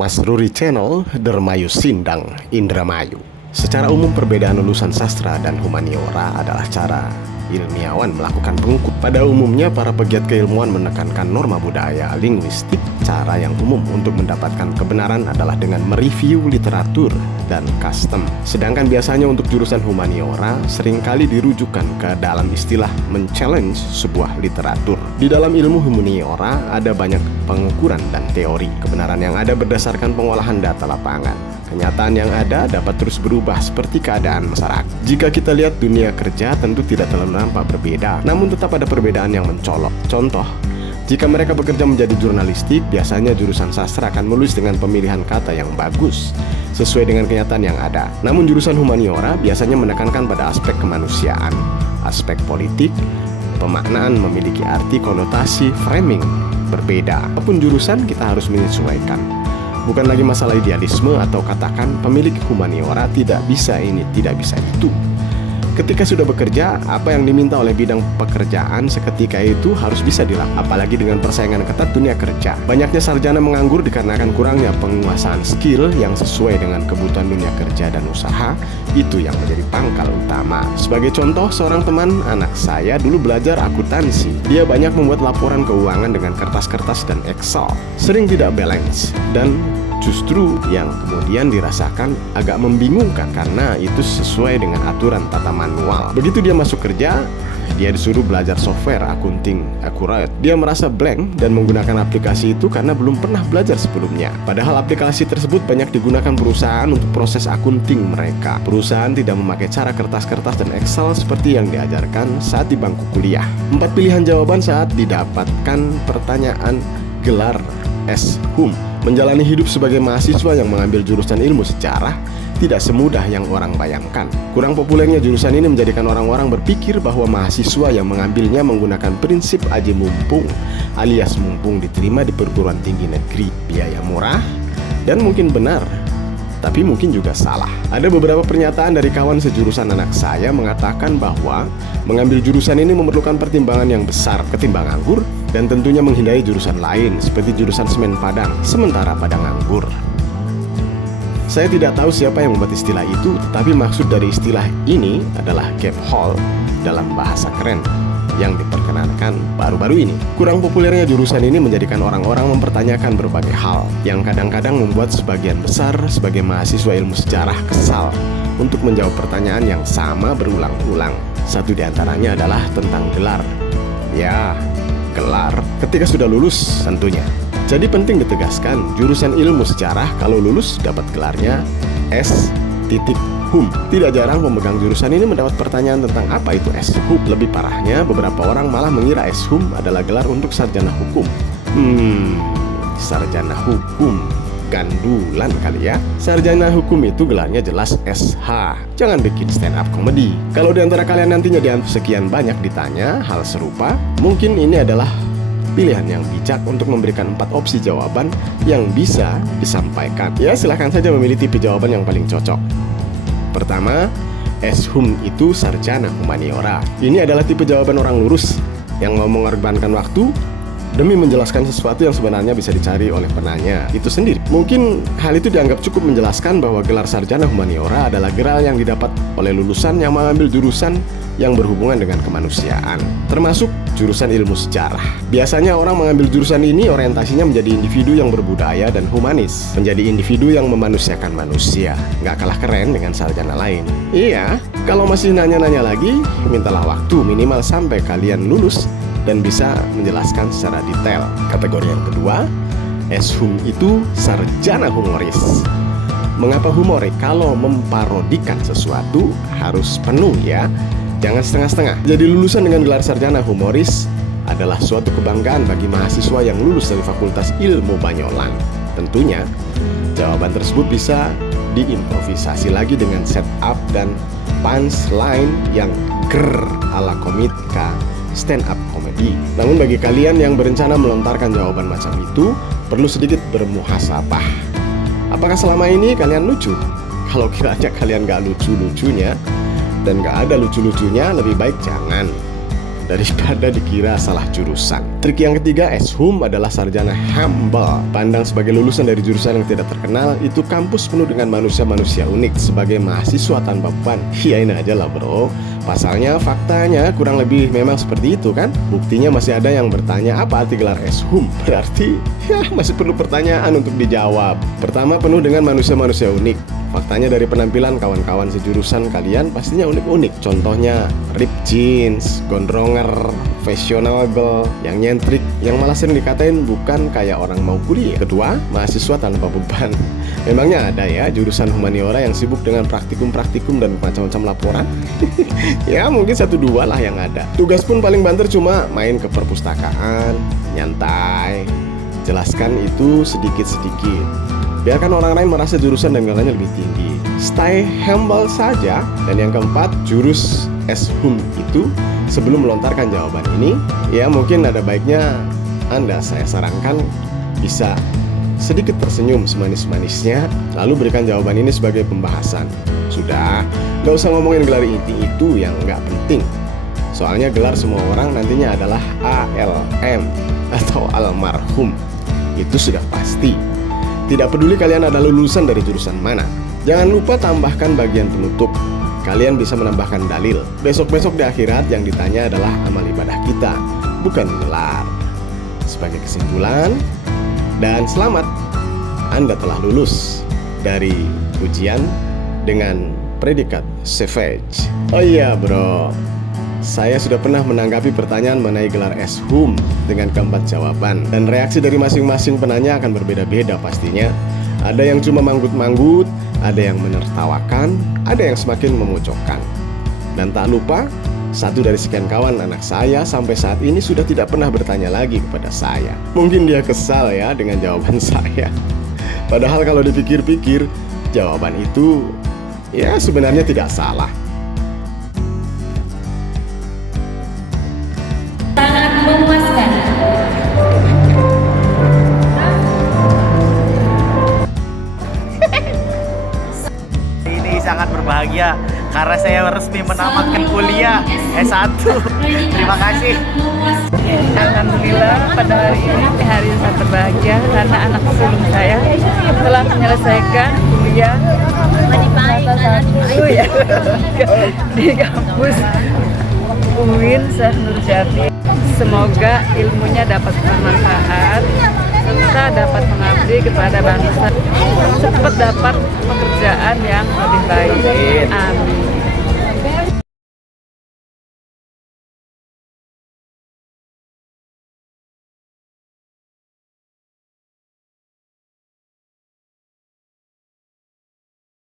Mas Ruri Channel, Dermayu Sindang, Indramayu. Secara umum perbedaan lulusan sastra dan humaniora adalah cara ilmiawan melakukan pengukur. Pada umumnya para pegiat keilmuan menekankan norma budaya linguistik. Cara yang umum untuk mendapatkan kebenaran adalah dengan mereview literatur dan custom. Sedangkan biasanya untuk jurusan humaniora seringkali dirujukan ke dalam istilah men-challenge sebuah literatur. Di dalam ilmu humaniora ada banyak pengukuran dan teori. Kebenaran yang ada berdasarkan pengolahan data lapangan. Kenyataan yang ada dapat terus berubah seperti keadaan masyarakat. Jika kita lihat dunia kerja tentu tidak terlalu nampak berbeda, namun tetap ada perbedaan yang mencolok. Contoh, jika mereka bekerja menjadi jurnalistik, biasanya jurusan sastra akan menulis dengan pemilihan kata yang bagus, sesuai dengan kenyataan yang ada. Namun jurusan humaniora biasanya menekankan pada aspek kemanusiaan, aspek politik, pemaknaan memiliki arti konotasi, framing berbeda. Apapun jurusan kita harus menyesuaikan. Bukan lagi masalah idealisme atau katakan pemilik humaniora tidak bisa ini, tidak bisa itu. Ketika sudah bekerja, apa yang diminta oleh bidang pekerjaan seketika itu harus bisa dilakukan. Apalagi dengan persaingan ketat dunia kerja. Banyaknya sarjana menganggur dikarenakan kurangnya penguasaan skill yang sesuai dengan kebutuhan dunia kerja dan usaha. Itu yang menjadi pangkal utama. Sebagai contoh, seorang teman anak saya dulu belajar akuntansi. Dia banyak membuat laporan keuangan dengan kertas-kertas dan Excel. Sering tidak balance dan justru yang kemudian dirasakan agak membingungkan karena itu sesuai dengan aturan tata manual. Begitu dia masuk kerja, dia disuruh belajar software accounting akurat. Dia merasa blank dan menggunakan aplikasi itu karena belum pernah belajar sebelumnya. Padahal aplikasi tersebut banyak digunakan perusahaan untuk proses accounting mereka. Perusahaan tidak memakai cara kertas-kertas dan Excel seperti yang diajarkan saat di bangku kuliah. 4 pilihan jawaban saat didapatkan pertanyaan gelar S.Hum. Menjalani hidup sebagai mahasiswa yang mengambil jurusan ilmu sejarah tidak semudah yang orang bayangkan. Kurang populernya jurusan ini menjadikan orang-orang berpikir bahwa mahasiswa yang mengambilnya menggunakan prinsip aji mumpung, alias mumpung diterima di perguruan tinggi negeri. Biaya murah dan mungkin benar, tapi mungkin juga salah. Ada beberapa pernyataan dari kawan sejurusan anak saya mengatakan bahwa mengambil jurusan ini memerlukan pertimbangan yang besar ketimbang nganggur, dan tentunya menghindari jurusan lain seperti jurusan semen Padang, sementara Padang nganggur. Saya tidak tahu siapa yang membuat istilah itu, tetapi maksud dari istilah ini adalah gap hole dalam bahasa keren yang diperkenalkan baru-baru ini. Kurang populernya jurusan ini menjadikan orang-orang mempertanyakan berbagai hal yang kadang-kadang membuat sebagian besar sebagai mahasiswa ilmu sejarah kesal untuk menjawab pertanyaan yang sama berulang-ulang. Satu di antaranya adalah tentang gelar. Ya, gelar ketika sudah lulus tentunya. Jadi penting ditegaskan, jurusan ilmu sejarah kalau lulus dapat gelarnya S.Hum. Tidak jarang pemegang jurusan ini mendapat pertanyaan tentang apa itu S.Hum. Lebih parahnya, beberapa orang malah mengira S.Hum adalah gelar untuk sarjana hukum. Sarjana hukum, gandulan kali ya. Sarjana hukum itu gelarnya jelas SH. Jangan bikin stand up comedy. Kalau di antara kalian nantinya sekian banyak ditanya hal serupa, mungkin ini adalah pilihan yang bijak untuk memberikan 4 opsi jawaban yang bisa disampaikan. Ya, silahkan saja memilih tipe jawaban yang paling cocok. Pertama, S.Hum itu sarjana humaniora. Ini adalah tipe jawaban orang lurus yang mau mengorbankan waktu demi menjelaskan sesuatu yang sebenarnya bisa dicari oleh penanya itu sendiri. Mungkin hal itu dianggap cukup menjelaskan bahwa gelar sarjana humaniora adalah gelar yang didapat oleh lulusan yang mengambil jurusan yang berhubungan dengan kemanusiaan, termasuk jurusan ilmu sejarah. Biasanya orang mengambil jurusan ini orientasinya menjadi individu yang berbudaya dan humanis, menjadi individu yang memanusiakan manusia. Nggak kalah keren dengan sarjana lain. Iya, kalau masih nanya-nanya lagi, mintalah waktu minimal sampai kalian lulus dan bisa menjelaskan secara detail. Kategori yang kedua, S.Hum itu sarjana humoris. Mengapa humoris? Kalau memparodikan sesuatu harus penuh ya, jangan setengah-setengah. Jadi lulusan dengan gelar sarjana humoris adalah suatu kebanggaan bagi mahasiswa yang lulus dari Fakultas Ilmu Banyolan. Tentunya, jawaban tersebut bisa diimprovisasi lagi dengan setup dan punchline yang ala komika stand up comedy. Namun bagi kalian yang berencana melontarkan jawaban macam itu, perlu sedikit bermuhasabah. Apakah selama ini kalian lucu? Kalau kiranya kalian gak lucu-lucunya dan gak ada lucu-lucunya, lebih baik jangan. daripada dikira salah jurusan. Trik yang ketiga, eshum adalah sarjana humble. Pandang sebagai lulusan dari jurusan yang tidak terkenal, itu kampus penuh dengan manusia-manusia unik. Sebagai mahasiswa tanpa beban, iyain aja lah bro. Pasalnya, faktanya kurang lebih memang seperti itu kan. Buktinya masih ada yang bertanya apa arti gelar eshum. Berarti ya masih perlu pertanyaan untuk dijawab. Pertama, penuh dengan manusia-manusia unik. Faktanya dari penampilan kawan-kawan sejurusan kalian pastinya unik-unik. Contohnya rip jeans, gondronger, fashionable, yang nyentrik, yang malah sering dikatain bukan kayak orang mau kuliah. Kedua, mahasiswa tanpa beban. Memangnya ada ya jurusan humaniora yang sibuk dengan praktikum-praktikum dan macam-macam laporan? Ya mungkin 1-2 lah yang ada. Tugas pun paling banter cuma main ke perpustakaan, nyantai, jelaskan itu sedikit-sedikit. Biarkan orang lain merasa jurusan dan gelarnya lebih tinggi. Stay humble saja. Dan yang keempat, jurus eshum itu sebelum melontarkan jawaban ini, ya mungkin ada baiknya saya sarankan bisa sedikit tersenyum semanis-manisnya, lalu berikan jawaban ini sebagai pembahasan. Sudah, gak usah ngomongin gelar inti itu yang gak penting. Soalnya gelar semua orang nantinya adalah ALM atau almarhum. Itu sudah pasti. Tidak peduli kalian adalah lulusan dari jurusan mana. Jangan lupa tambahkan bagian penutup. Kalian bisa menambahkan dalil. Besok-besok di akhirat yang ditanya adalah amal ibadah kita, bukan gelar. Sebagai kesimpulan, dan selamat, Anda telah lulus dari ujian dengan predikat savage. Oh iya bro, saya sudah pernah menanggapi pertanyaan mengenai gelar eshum dengan keempat jawaban. Dan reaksi dari masing-masing penanya akan berbeda-beda pastinya. Ada yang cuma manggut-manggut, ada yang menertawakan, ada yang semakin memojokkan. Dan tak lupa, satu dari sekian kawan anak saya sampai saat ini sudah tidak pernah bertanya lagi kepada saya. Mungkin dia kesal ya dengan jawaban saya. Padahal kalau dipikir-pikir, jawaban itu ya sebenarnya tidak salah. Sangat memuaskan. Ini sangat berbahagia karena saya resmi menamatkan kuliah S1. Terima kasih. Alhamdulillah pada hari ini hari yang sangat berbahagia karena anak sulung saya telah menyelesaikan kuliah di kampus UIN Syekh Nurjati. Semoga ilmunya dapat bermanfaat serta dapat mengabdi kepada bangsa, cepat dapat pekerjaan yang lebih baik. Amin.